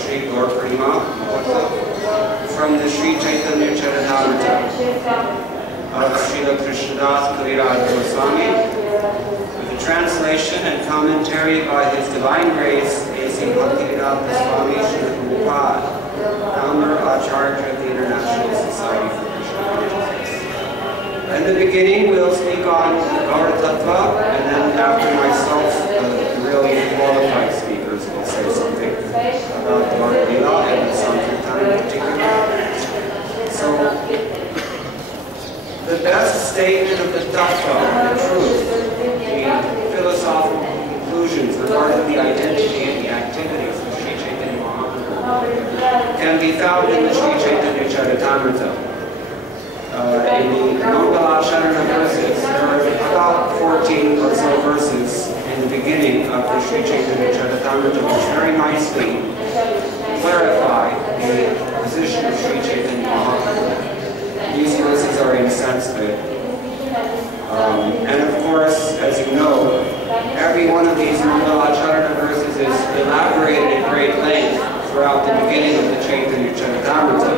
Sri Gaura Purnima from the Sri Chaitanya Charitamrita of Srila Krishnadas Kaviraj Goswami, with a translation and commentary by His Divine Grace A.C. Bhaktivedanta Swami Srila Prabhupada, founder Acharya of the International Society for Krishna Consciousness. In the beginning, we'll speak on Gaura Tattva, and then after myself, the really qualified speakers will say something about Gaura Lila and the Sankirtan in particular. So, the best statement of the Datta, the truth, the philosophical conclusions regarding the identity and the activities of Sri Chaitanya Mahaprabhu can be found in the Sri Chaitanya Charitamrita. In the Mangala verses, there are about 14 or so verses in the beginning of the Sri Chaitanya Charitamrita which very nicely clarify the position of Sri Chaitanya Mahaprabhu. These verses are in Sanskrit. And of course, as you know, every one of these Mangalacharana verses is elaborated at great length throughout the beginning of the Chaitanya Charitamrita.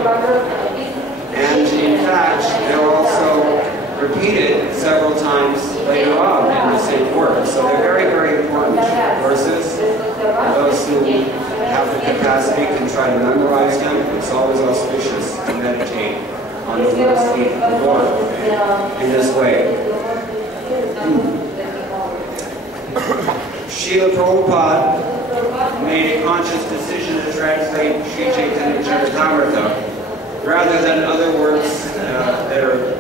And in fact, they're also repeated several times later on in the same work. So they're very, very important verses. Those who have the capacity can try to memorize them. It's always auspicious to meditate on the Lord's feet of the Lord in this way. Srila Prabhupada made a conscious decision to translate Sri Chaitanya Charitamrita rather than other works that are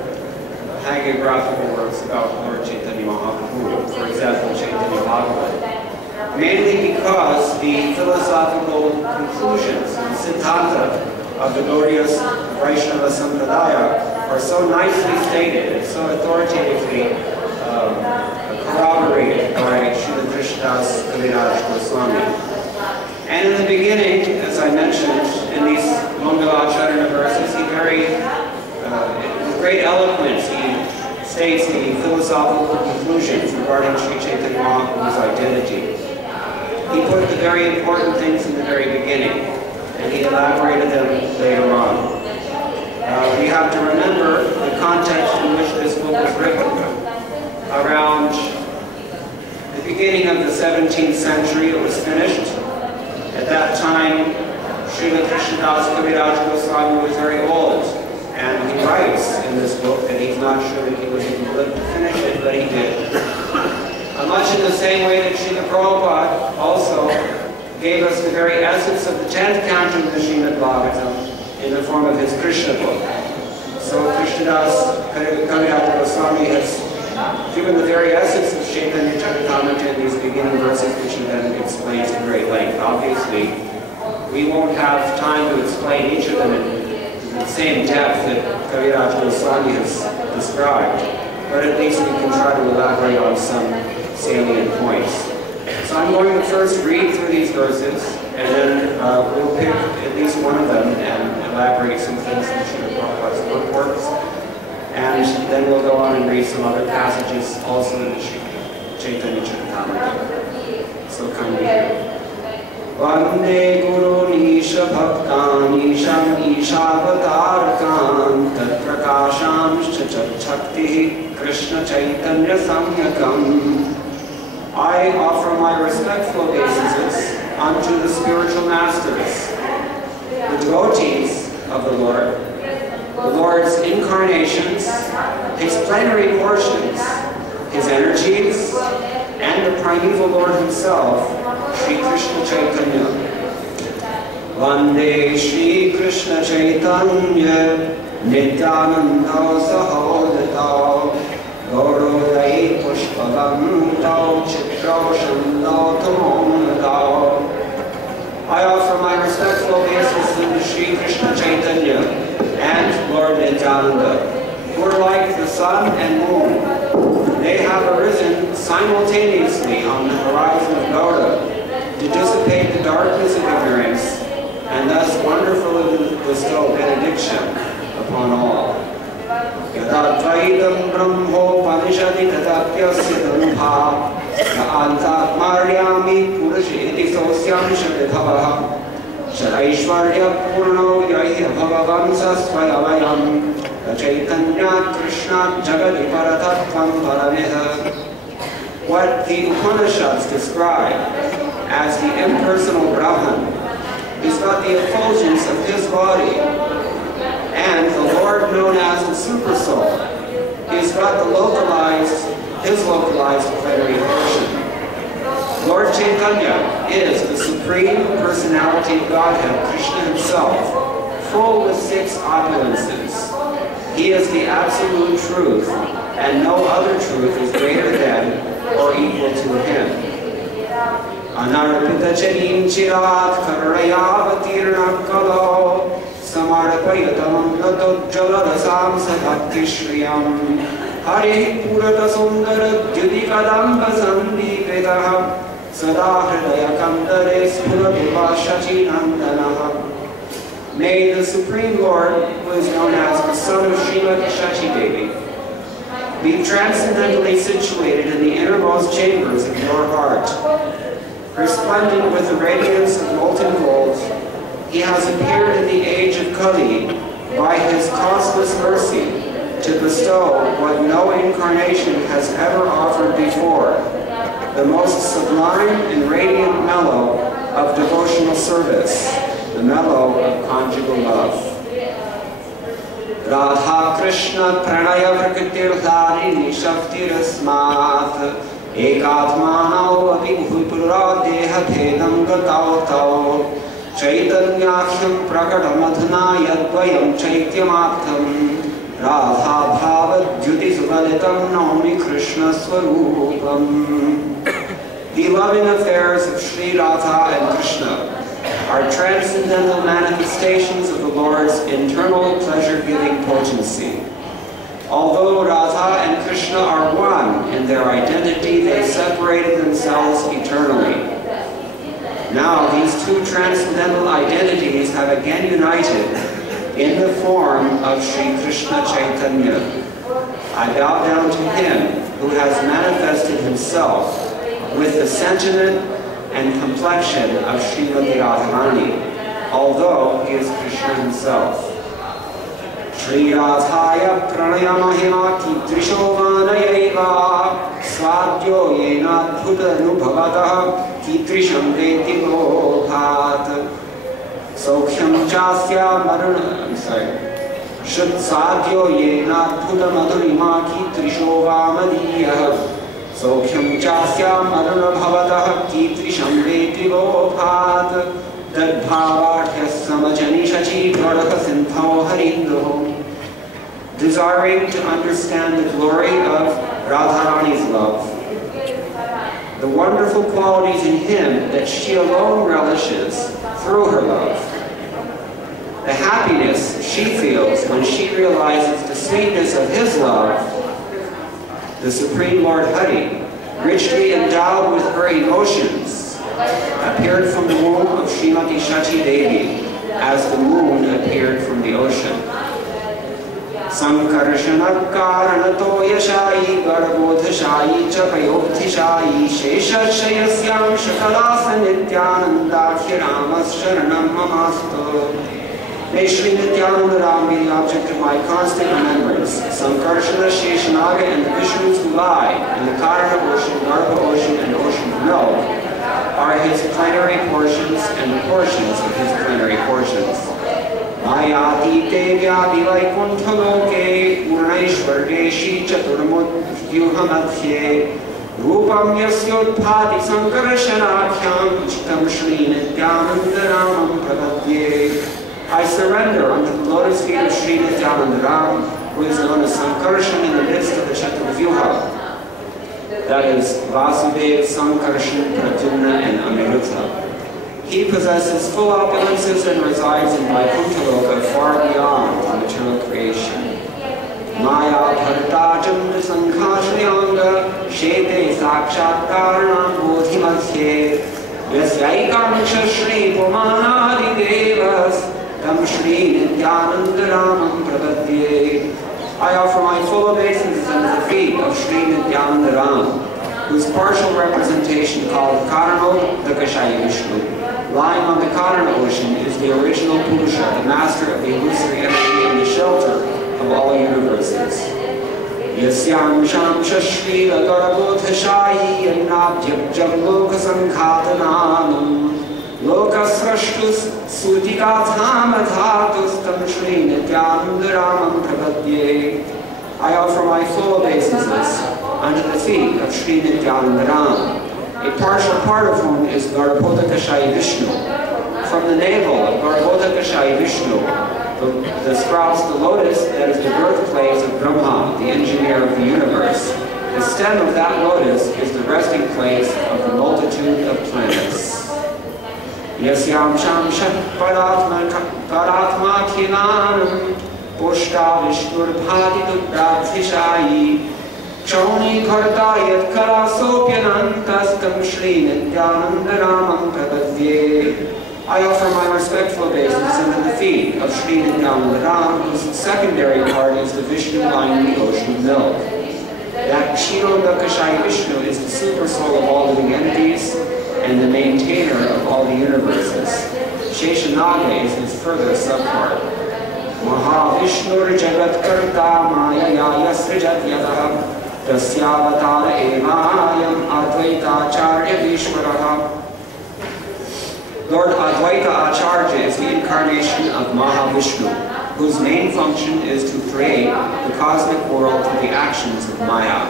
hagiographical works about Lord Chaitanya Mahaprabhu, for example, Chaitanya Bhagavat, mainly because the philosophical conclusions and siddhanta of the Gaudiya Vaishnava Sampradaya are so nicely stated and so authoritatively corroborated by Srila Krishnadas Kaviraj Goswami. And in the beginning, as I mentioned, in these Mangalacharana verses, he with great eloquence, he states the philosophical conclusions regarding Sri Chaitanya Mahaprabhu's identity. He put the very important things in the very beginning, and he elaborated them later on. We have to remember the context in which this book was written. Around the beginning of the 17th century, it was finished. At that time, Srila Krishnadas Kaviraj Goswami was very old, and he writes in this book that he's not sure that he was able to finish it, but he did. Much in the same way that Srila Prabhupada also gave us the very essence of the 10th canto of the Srimad Bhagavatam in the form of his Krishna book. So Krishnadas Kaviraj Goswami has given the very essence of Chaitanya Charitamrita in these beginning verses, which he then explains in great length. Obviously, we won't have time to explain each of them in the same depth that Kaviraj Goswami has described, but at least we can try to elaborate on some salient points. So I'm going to first read through these verses, and then we'll pick at least one of them and elaborate some things in Srila Prabhupada's works. And then we'll go on and read some other passages also in the Chaitanya Charitamrita. So kindly hear. Vande Guru Nisha Bhaktan Isham Ishavatarkan Tat Prakasham Chakti Krishna Chaitanya Samyakam. I offer my respectful obeisances unto the spiritual masters, the devotees of the Lord's incarnations, his plenary portions, his energies, and the primeval Lord himself, Sri Krishna Chaitanya. Vande Sri Krishna Chaitanya Nityananda Sahodata Gaurodai Pushpalam Tau Chitra Shanda Tamam. I offer my respectful obeisances to Sri Krishna Chaitanya and Lord Nityananda, who are like the sun and moon. They have arisen simultaneously on the horizon of Gaura to dissipate the darkness of ignorance and thus wonderfully bestow benediction upon all. Yada Dvaidam Brahmopanishadi Tadatyasya Dhamma Anta Maryami Purashiti Sosyam Shadidhavaha Shadaishwarya Purno Yaya Bhagavansa Swayavayam Chaitanya Krishna Jagati Paratatvam Parameha. What the Upanishads describe as the impersonal Brahman is but the effulgence of his body, and the Lord known as the Supersoul is but his localized plenary portion. Lord Chaitanya is the Supreme Personality of Godhead, Krishna himself, full with 6 opulences. He is the absolute truth, and no other truth is greater than or equal to him. Anarpita chalim chirat karayavatirna kalo samarpayatam natujjaladasam sadhakti shriyam Hari purata sundara judikadamba sandipetaha sada hridaya kandare spurabhiva shachinandanaha. May the Supreme Lord, who is known as the son of Srimati Shachi Devi, be transcendently situated in the innermost chambers of your heart. Resplendent with the radiance of molten gold, he has appeared in the age of Kali by his causeless mercy to bestow what no incarnation has ever offered before, the most sublime and radiant mellow of devotional service, the mellow of conjugal love. Radha Krishna Pranaya Prakritirtharini Shaktirasmat Ekatmanau Api Bhupura Deha Bhedam Gatau Chaitanyakhyam Prakadamadhana Yadvayam Chaityamaktam Radha Bhava Jyuti Suvalitam Naumi Krishna Swarupam. The loving affairs of Sri Radha and Krishna are transcendental manifestations of the Lord's internal pleasure-giving potency. Although Radha and Krishna are one in their identity, they separated themselves eternally. Now these 2 transcendental identities have again united in the form of Sri Krishna Chaitanya. I bow down to him who has manifested himself with the sentiment and complexion of Srimati Radharani, although he is Krishna himself. Shri Radhaya Pranayamahima Kitrishovana Swadyo Yena Bhuta Nubhavata Kitrisham Veti Lobhat Sokhyam Chasya Marana Shutsadyo Yena Bhuta Madhurima Kitrishovamadiya Sokhyam Chasya Marana Bhavatah Kitrisham Veti Lobhat Dadbhavarthya Samajani Shachi Pradha Sintho Harindo. Desiring to understand the glory of Radharani's love, the wonderful qualities in him that she alone relishes through her love, the happiness she feels when she realizes the sweetness of his love, the Supreme Lord Hari, richly endowed with her emotions, appeared from the womb of Srimati Shachi Devi as the moon appeared from the ocean. Sankarshana Karanato Yashai Garbodhashai Chapayobdhishai Sheshashayasyam Shakalasa Nityanandakhyaramas Sharanam Mamastu. May Shri Nityananda Ram be the object of my constant remembrance. Sankarshana, Sheshanaga, and the Vishnus who lie in the Karana ocean, Garbha ocean, and ocean of milk are his plenary portions and the portions of his plenary portions. Mayati Devya Vivaikuntaloke Urnaishvargeshi Chaturmudyuhamadhye Rupam Yasyodphati Sankarashanakhyam Chitam Shri Nityanandaramam Prabhadye. I surrender unto the lotus feet of Sri Nityanandaram, who is known as Sankarshan in the midst of the Chaturvyuha. That is Vasudev, Sankarshan, Pradyumna, and Aniruddha. He possesses full opulences and resides in Vaikuntaloka far beyond the material creation. Maya Bhartajam Sankashayanga Shete Sakshat Karanam Bodhimadhye Yasyaikangsha Shri Pumanadi Devas Tam Shri Nityanandaramam Prabhadye. I offer my full obeisances under the feet of Sri Nityanandaram, whose partial representation called Karano Dakashaya Vishnu, lying on the Karana ocean, is the original Purusha, the master of the illusory energy and the shelter of all universes. Yasyam Shamsha Shrila Garabodhashayi Annabhyabjam Lokasankhatananam Lokasrashtus Sutikathamadhatustam Shri Nityanandaramam Prabhadye. I offer my full obeisances unto the feet of Shri Nityanandaram, a partial part of whom is Garbhodakashayi Vishnu. From the navel of Garbhodakashayi Vishnu, the sprouts the lotus that is the birthplace of Brahma, the engineer of the universe. The stem of that lotus is the resting place of the multitude of planets. Yasyam Shamsha Paratma Khilanam Pushta Vishnur Bhadidubhradhishayi Choni Kartayat Karasopyanantastam Shri Nityanandaramam Prabhadye. I offer my respectful obeisance unto the feet of Shri Nityanandaram, whose secondary part is the Vishnu lying in the ocean of milk. That Kshirodakashayi Vishnu is the super soul of all living entities and the maintainer of all the universes. Sheshanaga is his further subpart. Mahavishnur Jagat Karta Maya Yasrijat Yadaha Tasyavatara Emayam Advaita Acharya Vishwaraha. Lord Advaita Acharya is the incarnation of Mahavishnu, whose main function is to create the cosmic world through the actions of Maya.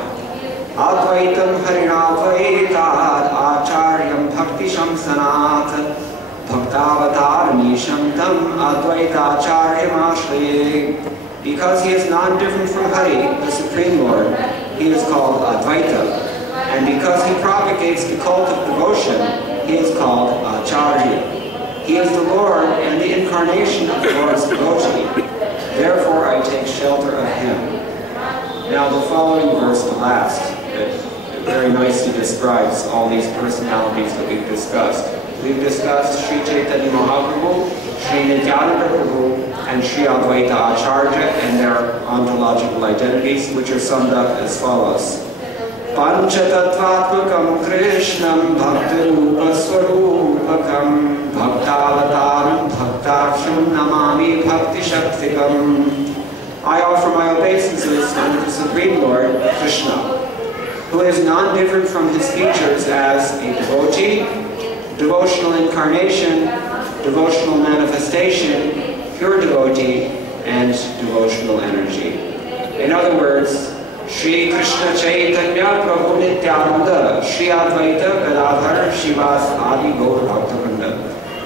Advaitam Harinavaitad Acharyam Bhakti Shamsanat Bhaktavatarani Shantam Advaita Acharyam Ashraye. Because he is non-different from Hari, the Supreme Lord, he is called Advaita. And because he propagates the cult of devotion, he is called Acharya. He is the Lord and the incarnation of the Lord's devotee. Therefore I take shelter of him. Now the following verse, the last, it very nicely describes all these personalities that we've discussed. We've discussed Sri Chaitanya Mahaprabhu, Sri Nityananda Prabhu, and Sri Advaita Acharya and their ontological identities, which are summed up as follows. Panchatattvatmakam Krishnam Bhaktirupa Swarupakam Bhaktavataram Bhaktaksham Namami Bhakti Shaktikam. I offer my obeisances unto the Supreme Lord, Krishna, who is non-different from his features as a devotee, devotional incarnation, devotional manifestation, pure devotee, and devotional energy. In other words, Shri Krishna Chaitanya Prabhu Nityananda, Shri Advaita Gadadhar Shivas Adi Gaura Bhaktivinoda.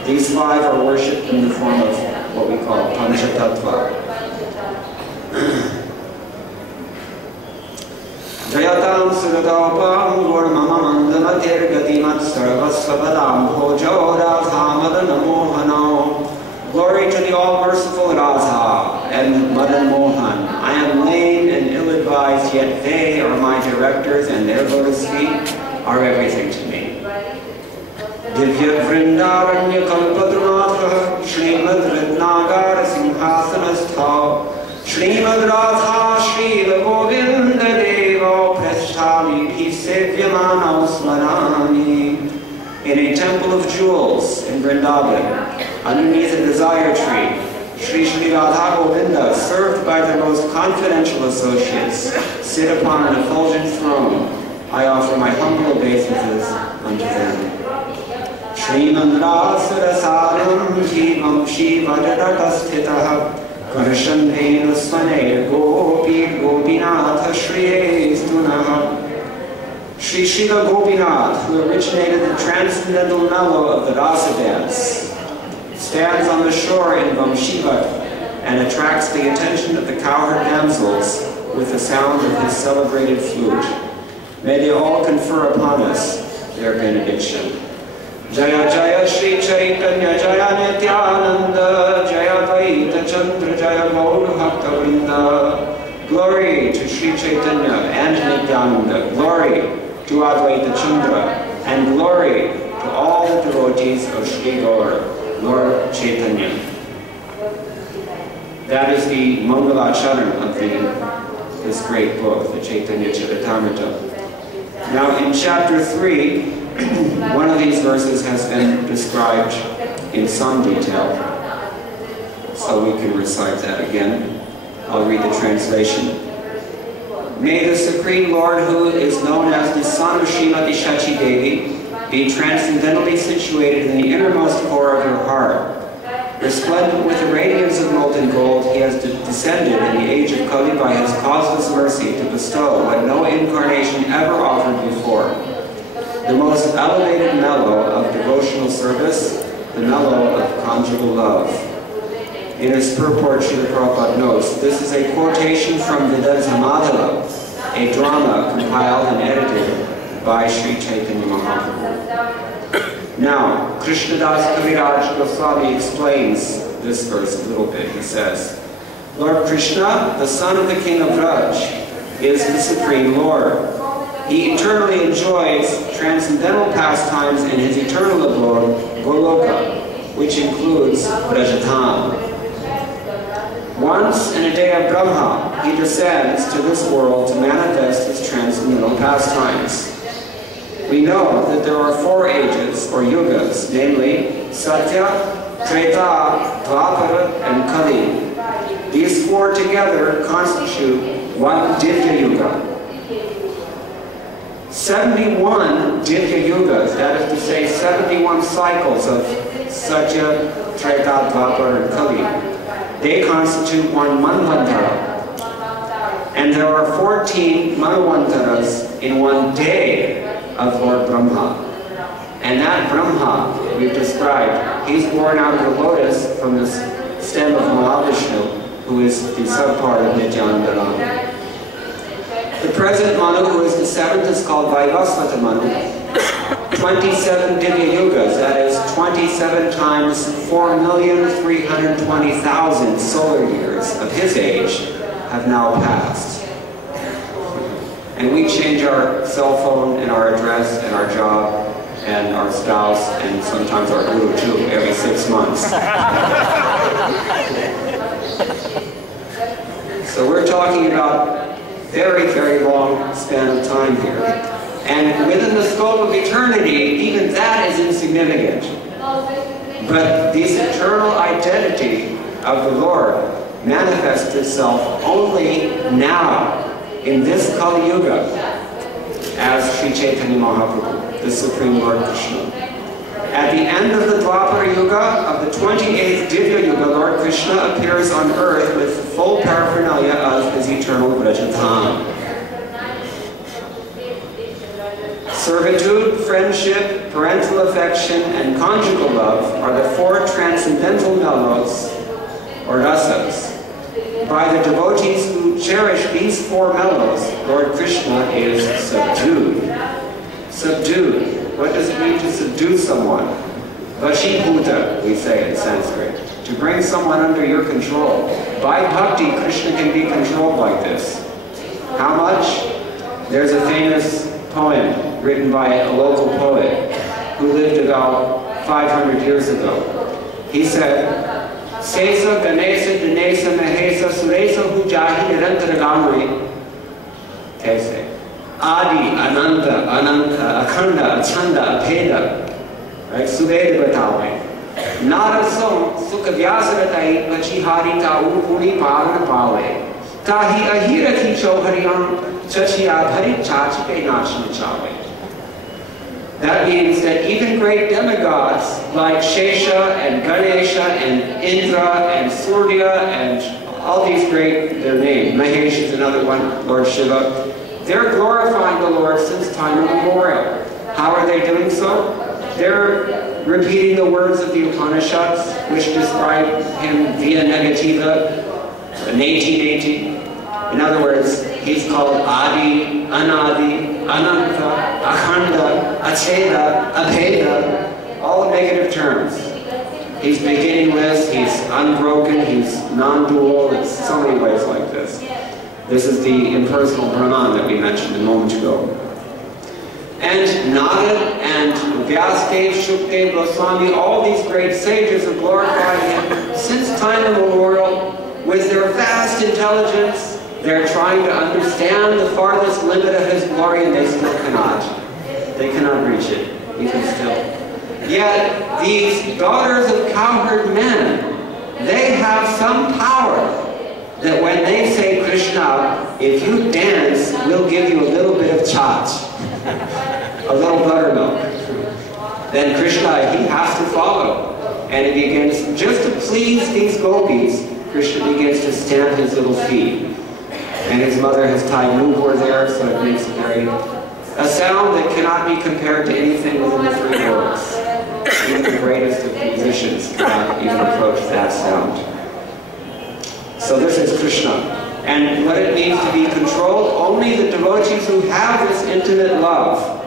These five are worshipped in the form of what we call Panchatattva. Jayatam Suratapam Gurmamamandanatir Gatimat Sarvasvabadam Hojo Radha Madana Mohanam. Glory to the all-merciful Radha and Madan Mohan. I am lame and ill-advised, yet they are my directors, and their lotus feet are everything to me. Divya Vrindaranya Kalpadranatha Srimad Ritnagara Simhasanastha Srimad Radha Srila Govinda Deva Prasthali Bhisevyamana Smarani. In a temple of jewels in Vrindavan, underneath a desire tree, Sri Sri Radha Govinda, served by their most confidential associates, sit upon an effulgent throne. I offer my humble obeisances unto them. Shriman Rasarasaram Jivam Shiva Dadatastitaha Karshandhena Svaneya Gopi Gopinatha Shriyestunaha. Sri Srila Gopinath, who originated the transcendental mellow of the rasa dance, stands on the shore in Vamshiva and attracts the attention of the cowherd damsels with the sound of his celebrated flute. May they all confer upon us their benediction. Jaya Jaya Shri Chaitanya Jaya Nityananda Jaya Dvaita Chandra Jaya Gaura Bhakta Vrinda. Glory to Sri Chaitanya and Nityananda. Glory to Advaita Chandra, and glory to all the devotees of Sri Gaura, Lord Chaitanya. That is the Mangalacharan of this great book, the Chaitanya Charitamrita. Now in chapter 3, one of these verses has been described in some detail. so we can recite that again. I'll read the translation. May the Supreme Lord, who is known as the Son of Srimati Shachi Devi, be transcendently situated in the innermost core of your heart. Resplendent with the radiance of molten gold, he has descended in the age of Kali by his causeless mercy to bestow what no incarnation ever offered before. The most elevated mellow of devotional service, the mellow of conjugal love. In its purport, Srila Prabhupada notes, this is a quotation from Vidadhamadala, a drama compiled and edited by Sri Chaitanya Mahaprabhu. Now, Krishnadas Kaviraj Goswami explains this verse a little bit. He says, Lord Krishna, the son of the king of Raj, is the Supreme Lord. He eternally enjoys transcendental pastimes in his eternal abode, Goloka, which includes Brajadham. Once in a day of Brahma, he descends to this world to manifest his transcendental pastimes. We know that there are 4 ages, or yugas, namely Satya, Treta, Dvapara, and Kali. These 4 together constitute one Divya Yuga. 71 Divya Yugas, that is to say 71 cycles of Satya, Treta, Dvapara, and Kali. They constitute one Manvantara. And there are 14 Manvantaras in one day of Lord Brahma. And that Brahma we've described, he's born out of the lotus from the stem of Mahavishnu, who is the subpart of Nityananda. The present Manu, who is the 7th, is called Vaivasvata Manu. 27 Divya Yugas, that is 27 times 4,320,000 solar years of his age, have now passed. And we change our cell phone and our address and our job and our spouse and sometimes our guru too every 6 months. So we're talking about very, very long span of time here. And within the scope of eternity, even that is insignificant. But this eternal identity of the Lord manifests itself only now, in this Kali Yuga, as Sri Chaitanya Mahaprabhu, the Supreme Lord Krishna. At the end of the Dvapara Yuga, of the 28th Divya Yuga, Lord Krishna appears on earth with full paraphernalia of his eternal Brajadham. Servitude, friendship, parental affection, and conjugal love are the 4 transcendental mellows, or rasas. By the devotees who cherish these 4 mellows, Lord Krishna is subdued. Subdued. What does it mean to subdue someone? Vashibhuta, we say in Sanskrit. To bring someone under your control. By bhakti, Krishna can be controlled like this. How much? There's a famous poem written by a local poet who lived about 500 years ago. He said, Sesa Ganesa Dinesa Mahesa Suresa Hujahi Nirantaragami. Kaise? Adi, Ananta, Ananta, Akhanda, Achanda, Abheda. Right? Suveda Batawe. Narasam Sukhavyasaratai Pachihari Ta'u Puri Pavana Pale. Tahi Ahira Ki Chohariyam Chachiya Bharit Chachipe Nachna Chawe. That means that even great demigods like Shesha and Ganesha and Indra and Surya and all these great, their name, Mahesh is another one, Lord Shiva, they're glorifying the Lord since time immemorial. How are they doing so? They're repeating the words of the Upanishads, which describe him via negativa, neti. In other words, he's called Adi, Anadi, Ananta, Akhanda, Acheda, Abheda, all negative terms. He's beginningless, he's unbroken, he's non-dual, it's so many ways like this. This is the impersonal Brahman that we mentioned a moment ago. And Narad and Vyasdev, Shukdev, Goswami, all these great sages have glorified him since time immemorial with their vast intelligence. They're trying to understand the farthest limit of his glory, and they still cannot. They cannot reach it, even still. Yet, these daughters of cowherd men, they have if you dance, we'll give you a little bit of chaat, a little buttermilk. Then Krishna, he has to follow. And he begins, just to please these gopis, Krishna begins to stamp his little feet. And his mother has tied nubur there, so it makes a sound that cannot be compared to anything within the three worlds. Even the greatest of musicians cannot even approach that sound. So this is Krishna. And what it means to be controlled, only the devotees who have this intimate love,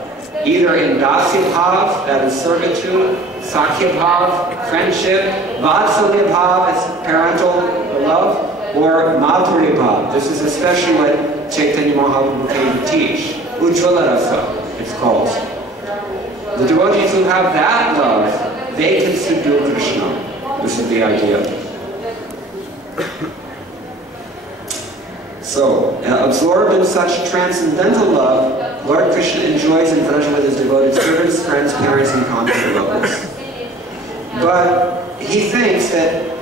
either in dasya bhav, that is servitude, sakya bhav, friendship, vatsalya bhav is parental love, or madhurya bhav. This is especially what Chaitanya Mahaprabhu came to teach. Ujjvala rasa, it's called. The devotees who have that love, they can subdue Krishna. This is the idea. So, absorbed in such transcendental love, Lord Krishna enjoys and pleasure with his devoted servants, friends, parents, and consular lovers. But he thinks that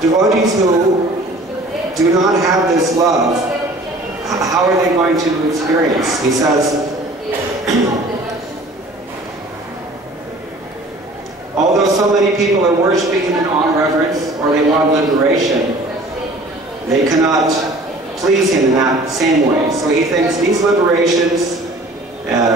devotees who do not have this love, how are they going to experience? He says, although so many people are worshipping him in awe and reverence, or they want liberation, they cannot please him in that same way. So he thinks these liberations, they're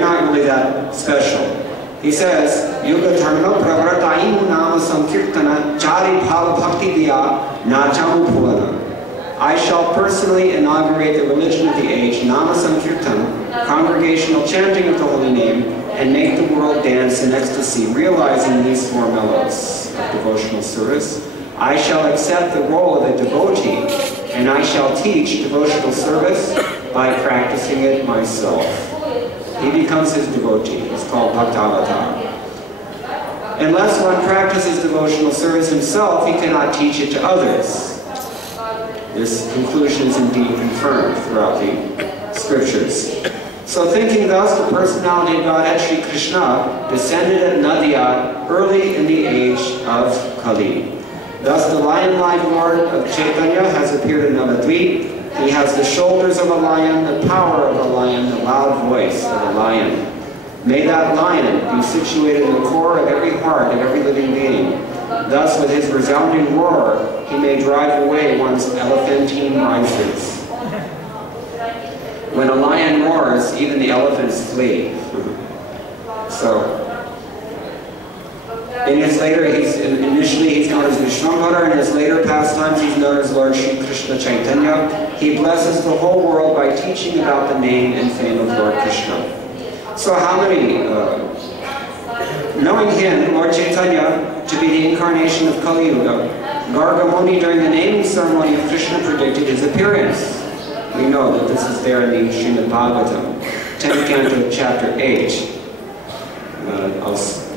not really that special. He says, Yuga Dharma Pravartaimu Nama Sankirtana Chari Bhava Bhakti Diya Nachamu Puvana. I shall personally inaugurate the religion of the age, Nama Sankirtana, congregational chanting of the holy name, and make the world dance in ecstasy, realizing these four mellows of devotional service. I shall accept the role of a devotee, and I shall teach devotional service by practicing it myself. He becomes his devotee. It's called Bhaktavatar. Unless one practices devotional service himself, he cannot teach it to others. This conclusion is indeed confirmed throughout the scriptures. So thinking thus, the personality of Godhead, Sri Krishna, descended at Nadia early in the age of Kali. Thus the lion-like Lord of Chaitanya has appeared in Navadvip. He has the shoulders of a lion, the power of a lion, the loud voice of a lion. May that lion be situated in the core of every heart of every living being. Thus, with his resounding roar, he may drive away one's elephantine rises. When a lion roars, even the elephants flee. So, in his later, initially he's known as Vishwambhara. In his later pastimes, he's known as Lord Sri Krishna Chaitanya. He blesses the whole world by teaching about the name and fame of Lord Krishna. So how many, knowing him, Lord Chaitanya, to be the incarnation of Kali Yuga, Garga Muni during the naming ceremony of Krishna predicted his appearance. We know that this is there in the Srimad Bhagavatam, 10th canto, chapter 8.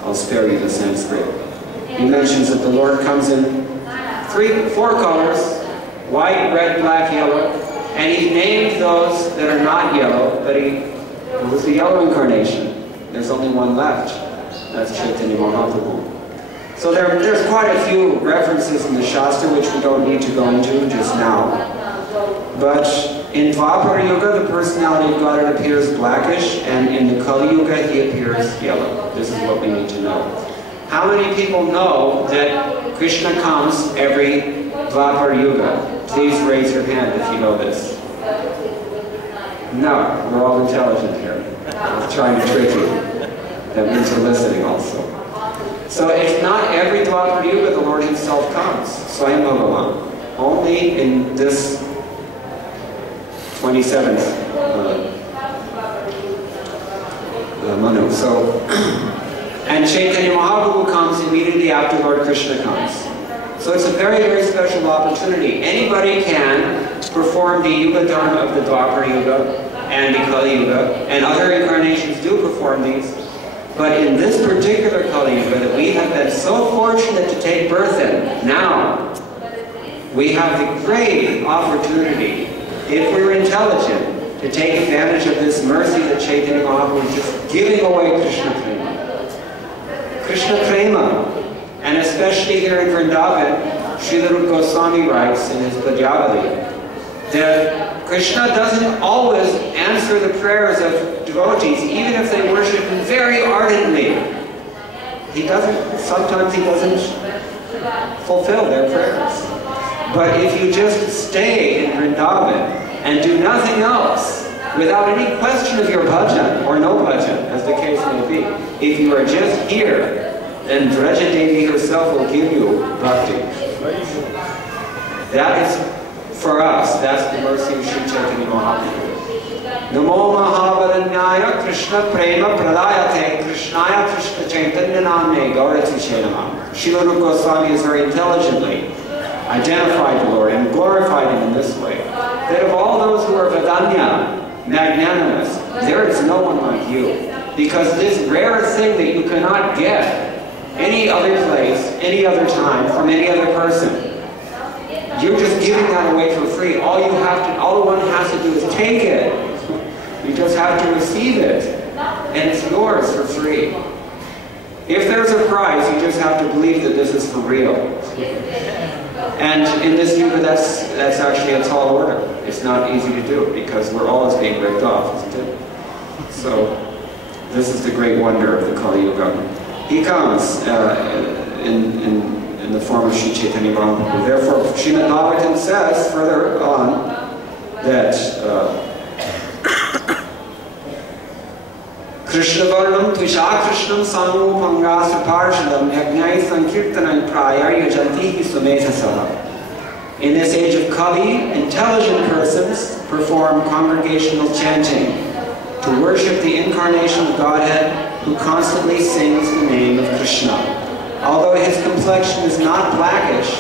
I'll spare you the Sanskrit. He mentions that the Lord comes in four colors, white, red, black, yellow, and he named those that are not yellow, but it was the yellow incarnation. There's only one left. That's Chaitanya Mahaprabhu. So there's quite a few references in the Shastra which we don't need to go into just now. But in Dvapara Yuga, the personality of God appears blackish, and in the Kali Yuga, he appears yellow. This is what we need to know. How many people know that Krishna comes every Dvapara Yuga? Please raise your hand if you know this. No, we're all intelligent here. I'm trying to trick you. That means you're listening also. So it's not every Dvapara Yuga the Lord himself comes. Swayam Bhagavan. Only in this 27th Manu. So, and Chaitanya Mahaprabhu comes immediately after Lord Krishna comes. So it's a very, very special opportunity. Anybody can perform the Yuga Dharma of the Dvapara Yuga and the Kali Yuga, and other incarnations do perform these. But in this particular Kali Yuga that we have been so fortunate to take birth in, now, we have the great opportunity, if we're intelligent, to take advantage of this mercy that Chaitanya Mahaprabhu is just giving away Krishna Prema. Krishna Prema, and especially here in Vrindavan, Srila Rupa Goswami writes in his Padyavali that Krishna doesn't always answer the prayers of devotees, even if they worship him very ardently. Sometimes he doesn't fulfill their prayers. But if you just stay in Vrindavan and do nothing else, without any question of your bhajan or no bhajan, as the case may be, if you are just here, then Vraja Devi herself will give you bhakti. That is, for us, that's the mercy of Sri Chaitanya Mahaprabhu. Namo Mahavaranyaya Krishna Prema Pralayate Krishnaya Krishna Chaitanya Namne Gaura Tishe Namah. Srila Rupa Goswami is very intelligently identified the Lord and glorified him in this way. That of all those who are Vedanya, magnanimous, there is no one like you. Because this rare thing that you cannot get any other place, any other time, from any other person, you're just giving that away for free. All one has to do is take it. You just have to receive it, and it's yours for free. If there's a prize, you just have to believe that this is for real. And in this yuga, that's actually a tall order. It's not easy to do because we're always being ripped off, isn't it? So this is the great wonder of the Kali Yuga. He comes in the form of Sri Chaitanya Mahaprabhu. Therefore, Srimad Bhagavatam says further on that Krishna Varnam Tvisha Krishnam Sangu Pangas Parshadam Yagnai Sankirtanam Prayar Yajantihi Sumedhasaha. In this age of Kali, intelligent persons perform congregational chanting to worship the incarnation of Godhead who constantly sings the name of Krishna. Although his complexion is not blackish,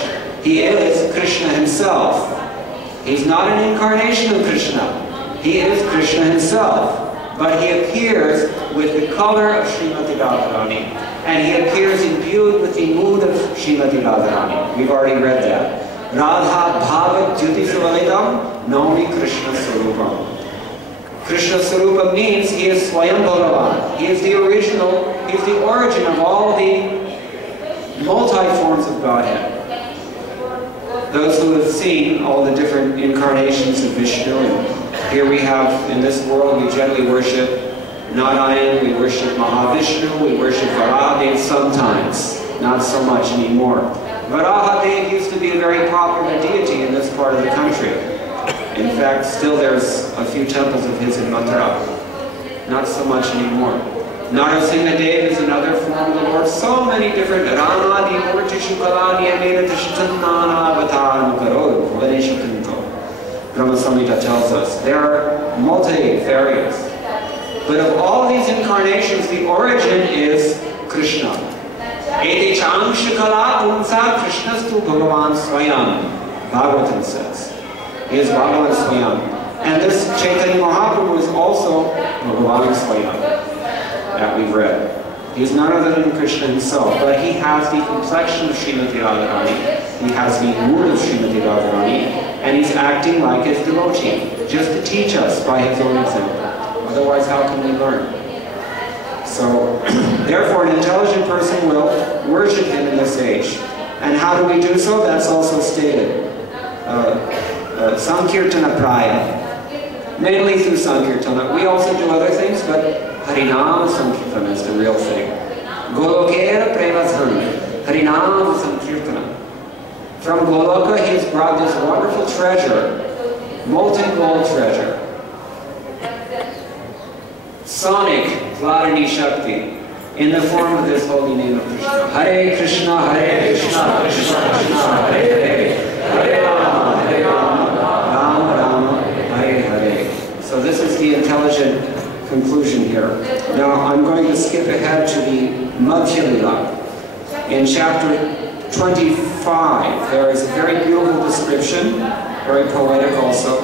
he is Krishna himself. He's not an incarnation of Krishna. He is Krishna himself. But he appears with the color of Srimati Radharani, and he appears imbued with the mood of Srimati Radharani. We've already read that. Radha Bhava Jyoti Suvalidam Naumi Krishna Sarupam. Krishna Sarupa means he is Swayam Bhagavan. He is the original, he is the origin of all the multi-forms of Godhead. Those who have seen all the different incarnations of Vishnu, and here we have, in this world, we generally worship Narayan, we worship Mahavishnu, we worship Varahadev sometimes, not so much anymore. Varahadev used to be a very popular deity in this part of the country. In fact, still there's a few temples of his in Mathura. Not so much anymore. Narasimhadev is another form of the Lord. So many different Ranadi, Murtishu Kalani, Amena Tishitanana, Avataram, Karo, Vanesha Kinto. Brahma Samhita tells us there are multifarious. But of all these incarnations, the origin is Krishna. Ete Changsha Pumsa Krishnastu Bhagavan Swayam. Bhagavatam says. He is Bhagavan Swayam. And this Chaitanya Mahaprabhu is also Bhagavan Swayam that we've read. He is none other than Krishna himself, but he has the complexion of Srimati Radharani. He has the mood of Srimati Radharani, and he's acting like his devotee, just to teach us by his own example. Otherwise, how can we learn? So, therefore, an intelligent person will worship him in this age. And how do we do so? That's also stated. Sankirtana Praya. Mainly through Sankirtana. We also do other things, but Harinam Sankirtana is the real thing. Golokera Premazhan. Harinam Sankirtana. From Goloka, he has brought this wonderful treasure, molten gold treasure. Sonic Vladini Shakti, in the form of this holy name of Krishna. Hare Krishna, Hare Krishna, Krishna Krishna, Hare Hare, Hare Rama, Rama Rama, Hare Hare. So this is the intelligent conclusion here. Now I'm going to skip ahead to the Madhya Lila. In chapter 25, there is a very beautiful description, very poetic also,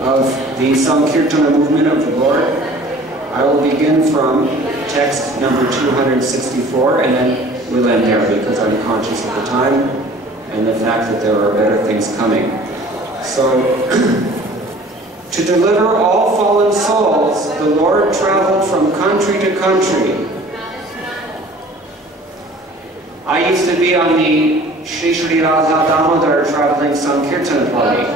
of the Sankirtana movement of the Lord. I will begin from text number 264, and then we'll end there because I'm conscious of the time and the fact that there are better things coming. So, to deliver all fallen souls, the Lord traveled from country to country. I used to be on the Shri Shri Radha Damodar traveling Sankirtana party.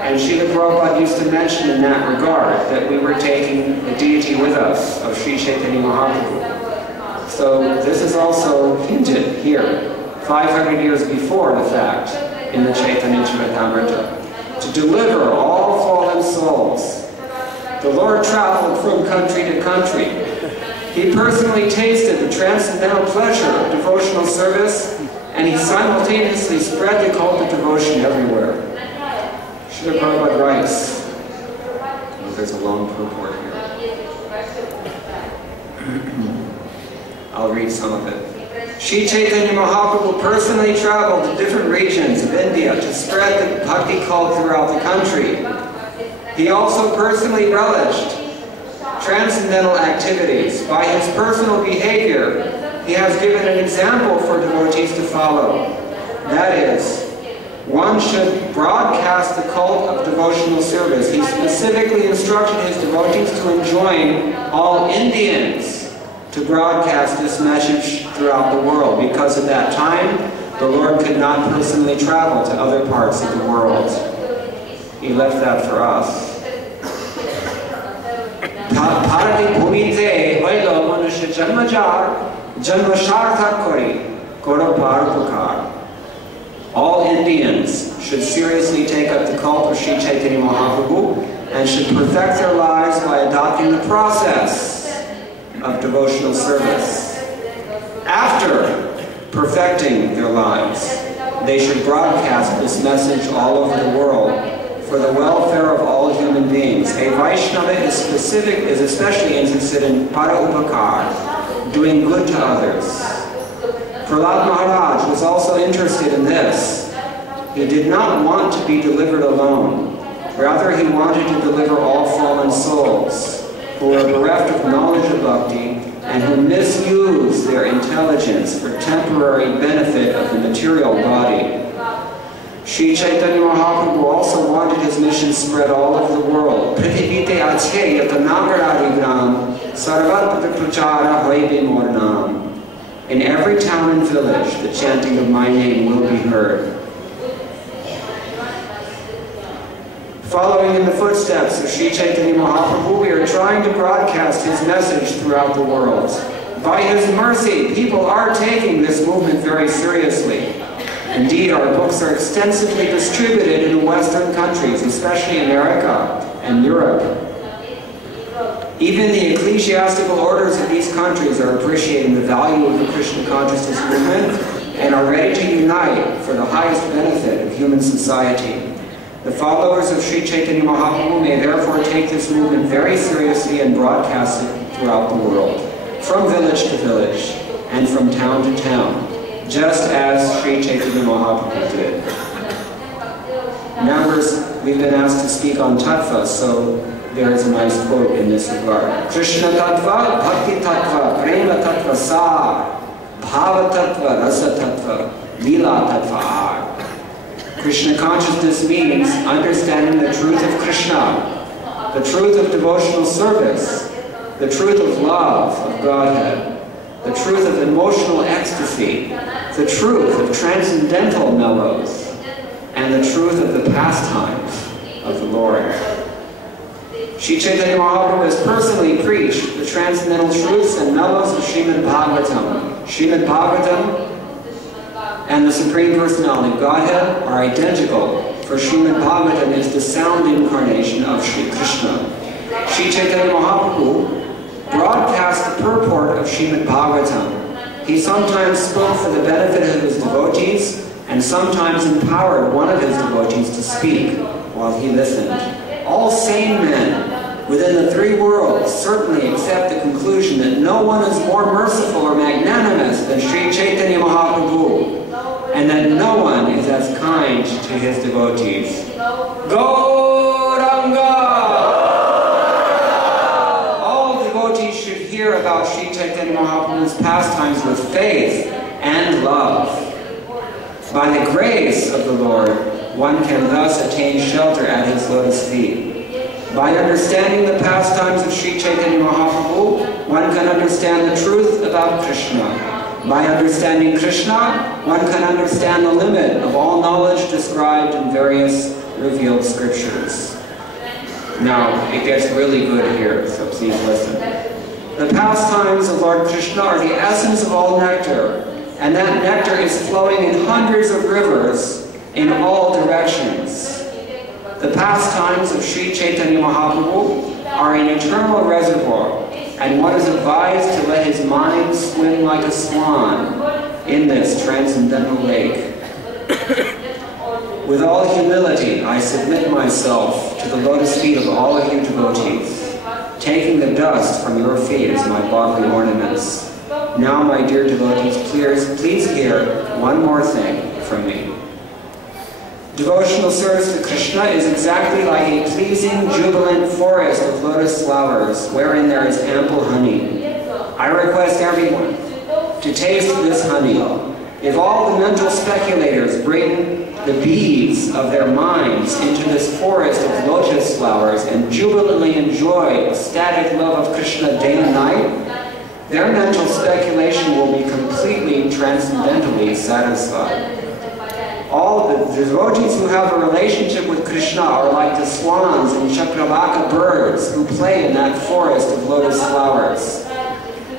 And Srila Prabhupada used to mention in that regard that we were taking the deity with us of Sri Chaitanya Mahaprabhu. So this is also hinted here, 500 years before the fact, in the Chaitanya Charitamrita. To deliver all fallen souls, the Lord traveled from country to country. He personally tasted the transcendental pleasure of devotional service, and he simultaneously spread the cult of devotion everywhere. Srila Prabhupada writes, oh, there's a long purport here. I'll read some of it. Sri Chaitanya Mahaprabhu personally traveled to different regions of India to spread the bhakti cult throughout the country. He also personally relished transcendental activities. By his personal behavior, he has given an example for devotees to follow. That is, one should broadcast the cult of devotional service. He specifically instructed his devotees to enjoin all Indians to broadcast this message throughout the world, because at that time, the Lord could not personally travel to other parts of the world. He left that for us. All Indians should seriously take up the cult of Sri Chaitanya Mahaprabhu and should perfect their lives by adopting the process of devotional service. After perfecting their lives, they should broadcast this message all over the world for the welfare of all human beings. A Vaishnava is especially interested in para upakar, doing good to others. Prahlad Maharaj was also interested in this. He did not want to be delivered alone. Rather, he wanted to deliver all fallen souls who are bereft of knowledge of bhakti and who misuse their intelligence for temporary benefit of the material body. Sri Chaitanya Mahaprabhu also wanted his mission spread all over the world. Prithivite ache yata nagaradigram sarvat prachara hoibe mornam. In every town and village, the chanting of my name will be heard. Following in the footsteps of Sri Chaitanya Mahaprabhu, we are trying to broadcast his message throughout the world. By his mercy, people are taking this movement very seriously. Indeed, our books are extensively distributed in the Western countries, especially America and Europe. Even the ecclesiastical orders of these countries are appreciating the value of the Krishna consciousness movement and are ready to unite for the highest benefit of human society. The followers of Sri Chaitanya Mahaprabhu may therefore take this movement very seriously and broadcast it throughout the world, from village to village and from town to town, just as Sri Chaitanya Mahaprabhu did. Members, we've been asked to speak on tattva, so there is a nice quote in this regard. Krishna tattva, bhakti tattva, prema tattva sar, bhava tattva, rasa tattva, lila tattva ar. Krishna consciousness means understanding the truth of Krishna, the truth of devotional service, the truth of love of Godhead, the truth of emotional ecstasy, the truth of transcendental mellows, and the truth of the pastimes of the Lord. Sri Chaitanya Mahaprabhu has personally preached the transcendental truths and mellows of Srimad Bhagavatam. Srimad Bhagavatam and the Supreme Personality of Godhead are identical, for Srimad Bhagavatam is the sound incarnation of Sri Krishna. Sri Chaitanya Mahaprabhu broadcast the purport of Srimad Bhagavatam. He sometimes spoke for the benefit of his devotees, and sometimes empowered one of his devotees to speak while he listened. All sane men within the three worlds certainly accept the conclusion that no one is more merciful or magnanimous than Sri Chaitanya Mahaprabhu, and that no one is as kind to his devotees. Gauranga! All devotees should hear about Sri Chaitanya Mahaprabhu's pastimes with faith and love. By the grace of the Lord, one can thus attain shelter at his lotus feet. By understanding the pastimes of Sri Chaitanya Mahaprabhu, one can understand the truth about Krishna. By understanding Krishna, one can understand the limit of all knowledge described in various revealed scriptures. Now, it gets really good here, so please listen. The pastimes of Lord Krishna are the essence of all nectar, and that nectar is flowing in hundreds of rivers in all directions. The pastimes of Sri Chaitanya Mahaprabhu are an eternal reservoir, and one is advised to let his mind swim like a swan in this transcendental lake. With all humility, I submit myself to the lotus feet of all of you devotees, taking the dust from your feet as my bodily ornaments. Now, my dear devotees, please hear one more thing from me. Devotional service to Krishna is exactly like a pleasing, jubilant forest of lotus flowers, wherein there is ample honey. I request everyone to taste this honey. If all the mental speculators bring the beads of their minds into this forest of lotus flowers and jubilantly enjoy ecstatic love of Krishna day and night, their mental speculation will be completely transcendentally satisfied. All the devotees who have a relationship with Krishna are like the swans and chakravaka birds who play in that forest of lotus flowers.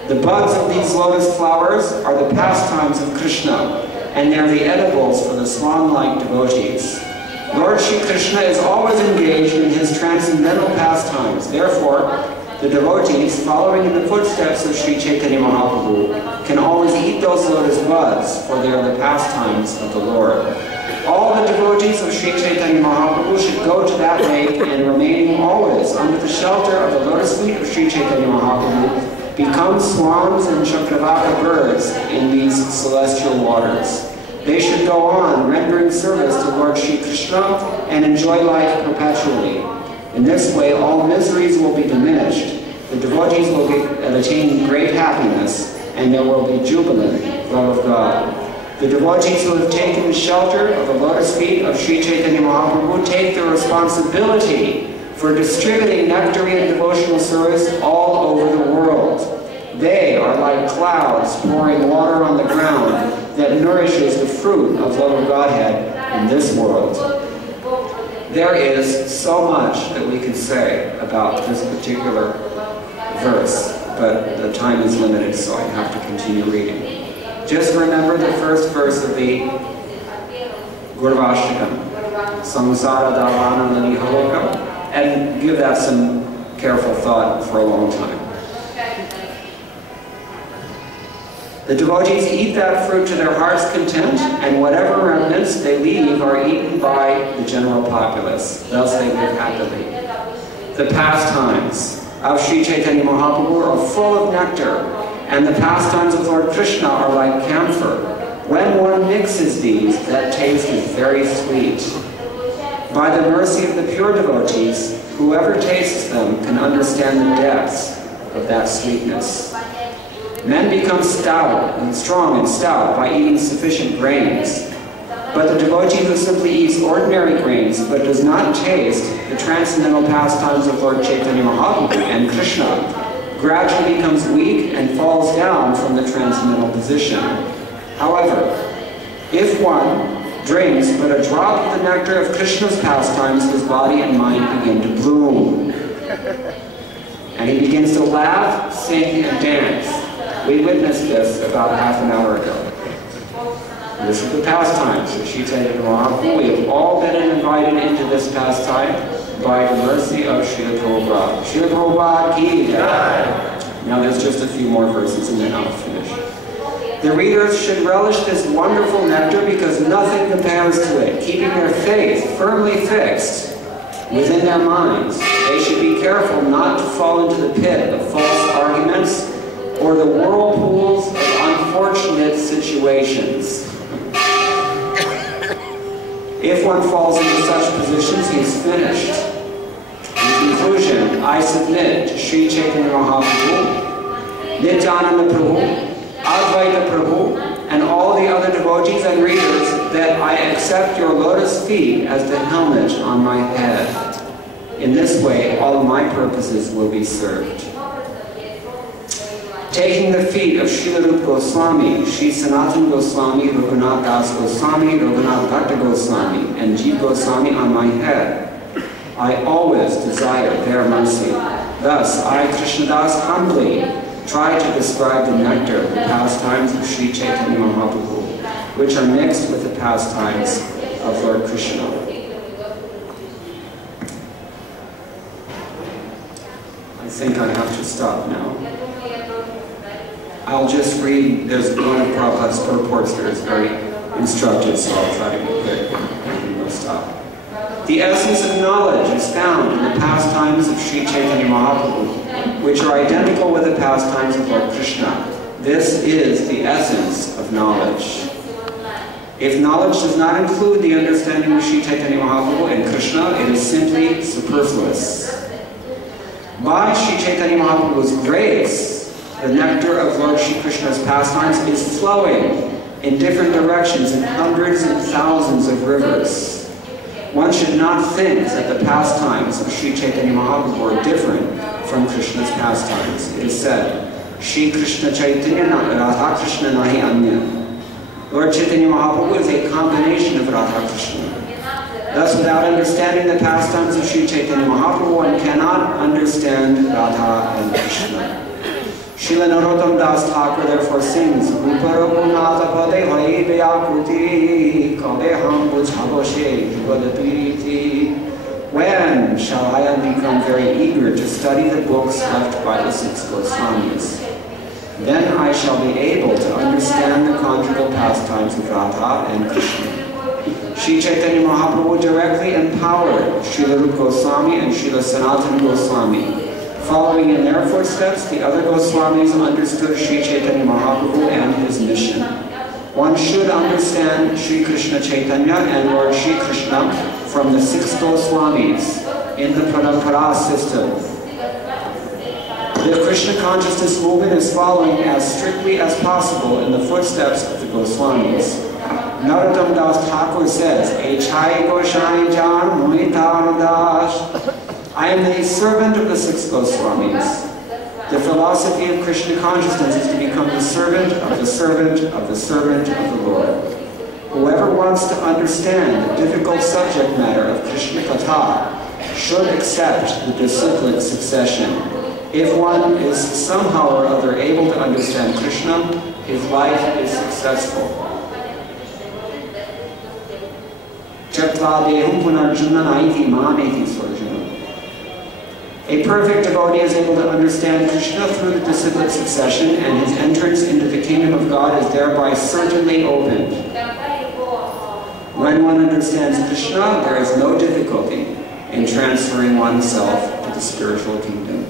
The buds of these lotus flowers are the pastimes of Krishna, and they are the edibles for the swan-like devotees. Lord Shri Krishna is always engaged in his transcendental pastimes. Therefore, the devotees, following in the footsteps of Sri Chaitanya Mahaprabhu, can always eat those lotus buds, for they are the pastimes of the Lord. All the devotees of Sri Chaitanya Mahaprabhu should go to that lake and remaining always under the shelter of the lotus feet of Sri Chaitanya Mahaprabhu, become swans and chakravaka birds in these celestial waters. They should go on rendering service to Lord Shri Krishna and enjoy life perpetually. In this way, all miseries will be diminished, the devotees will attain great happiness, and there will be jubilant love of God. The devotees who have taken the shelter of the lotus feet of Sri Chaitanya Mahaprabhu take the responsibility for distributing nectarian devotional service all over the world. They are like clouds pouring water on the ground that nourishes the fruit of love of Godhead in this world. There is so much that we can say about this particular verse, but the time is limited, so I have to continue reading. Just remember the first verse of the Gurvashtakam, Samsara Dhavana Nanihalokam, and give that some careful thought for a long time. The devotees eat that fruit to their heart's content, and whatever remnants they leave are eaten by the general populace. Thus they live happily. The pastimes of Sri Chaitanya Mahaprabhu are full of nectar, and the pastimes of Lord Krishna are like camphor. When one mixes these, that taste is very sweet. By the mercy of the pure devotees, whoever tastes them can understand the depths of that sweetness. Men become stout and strong and stout by eating sufficient grains. But the devotee who simply eats ordinary grains but does not taste the transcendental pastimes of Lord Chaitanya Mahaprabhu and Krishna gradually becomes weak and falls down from the transcendental position. However, if one drinks but a drop of the nectar of Krishna's pastimes, his body and mind begin to bloom. And he begins to laugh, sing, and dance. We witnessed this about half an hour ago. This is the pastimes of Sri Chaitanya Mahaprabhu. We have all been invited into this pastime by the mercy of Srila Prabhupada. Srila Prabhupada ki jai. Now there's just a few more verses and then I'll finish. The readers should relish this wonderful nectar because nothing compares to it. Keeping their faith firmly fixed within their minds, they should be careful not to fall into the pit of false arguments or the whirlpools of unfortunate situations. If one falls into such positions, he is finished. In conclusion, I submit to Sri Chaitanya Mahaprabhu, Nityananda Prabhu, Advaita Prabhu, and all the other devotees and readers that I accept your lotus feet as the helmet on my head. In this way, all of my purposes will be served. Taking the feet of Srila Rupa Goswami, Sri Sanatana Goswami, Raghunath Das Goswami, Raghunath Datta Goswami, and Jeev Goswami on my head, I always desire their mercy. Thus, I, Krishnadas, humbly try to describe the nectar, the pastimes of Sri Chaitanya Mahaprabhu, which are mixed with the pastimes of Lord Krishna. I think I have to stop now. I'll just read, there's one of Prabhupada's purports that is very instructive, so I'll try to be quick and we'll stop. The essence of knowledge is found in the pastimes of Sri Chaitanya Mahaprabhu, which are identical with the pastimes of Lord Krishna. This is the essence of knowledge. If knowledge does not include the understanding of Sri Chaitanya Mahaprabhu and Krishna, it is simply superfluous. By Sri Chaitanya Mahaprabhu's grace, the nectar of Lord Shri Krishna's pastimes is flowing in different directions in hundreds and thousands of rivers. One should not think that the pastimes of Sri Chaitanya Mahaprabhu are different from Krishna's pastimes. It is said, Shri Krishna Chaitanya Radha Krishna Nahi Anya. Lord Chaitanya Mahaprabhu is a combination of Radha Krishna. Thus, without understanding the pastimes of Sri Chaitanya Mahaprabhu, one cannot understand Radha and Krishna. Srila Narottam Das Thakur therefore sings, when shall I become very eager to study the books left by the 6 Goswamis? Then I shall be able to understand the conjugal pastimes of Radha and Krishna. Sri Chaitanya Mahaprabhu directly empowered Srila Rupa Goswami and Srila Sanatana Goswami. Following in their footsteps, the other Goswamis understood Sri Chaitanya Mahaprabhu and his mission. One should understand Sri Krishna Chaitanya and Lord Sri Krishna from the 6 Goswamis in the Parampara system. The Krishna consciousness movement is following as strictly as possible in the footsteps of the Goswamis. Narottam Das Thakur says, Echai Goswami Jan Mohitar Das. I am the servant of the 6 Goswamis. The philosophy of Krishna consciousness is to become the servant of the servant of the servant of the Lord. Whoever wants to understand the difficult subject matter of Krishna Katha should accept the disciplic succession. If one is somehow or other able to understand Krishna, his life is successful. A perfect devotee is able to understand Krishna through the disciplic succession, and his entrance into the kingdom of God is thereby certainly opened. When one understands Krishna, there is no difficulty in transferring oneself to the spiritual kingdom.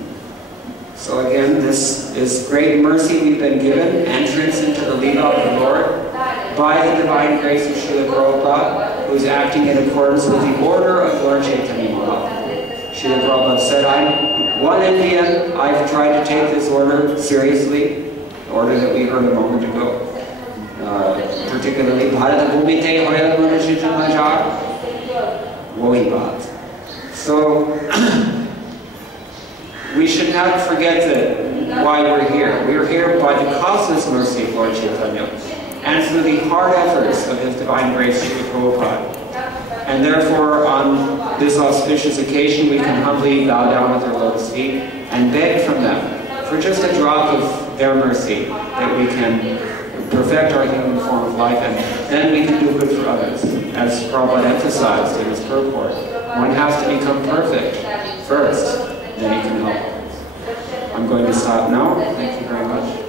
So again, this is great mercy we've been given, entrance into the Leela of the Lord, by the divine grace of Srila Prabhupada, who is acting in accordance with the order of Lord Chaitanya Mahaprabhu. Srila Prabhupada said, I'm one Indian. I've tried to take this order seriously, the order that we heard a moment ago. Particularly, Bharata Bhumite Hoyal Manashita Majar, Wohibat. So, we should not forget that why we're here. We're here by the causeless mercy of Lord Chaitanya, and through the hard efforts of His Divine Grace, Srila Prabhupada. And therefore, on this auspicious occasion, we can humbly bow down at their lotus feet and beg from them for just a drop of their mercy, that we can perfect our human form of life, and then we can do good for others. As Prabhupada emphasized in his purport, one has to become perfect first, then he can help others. I'm going to stop now. Thank you very much.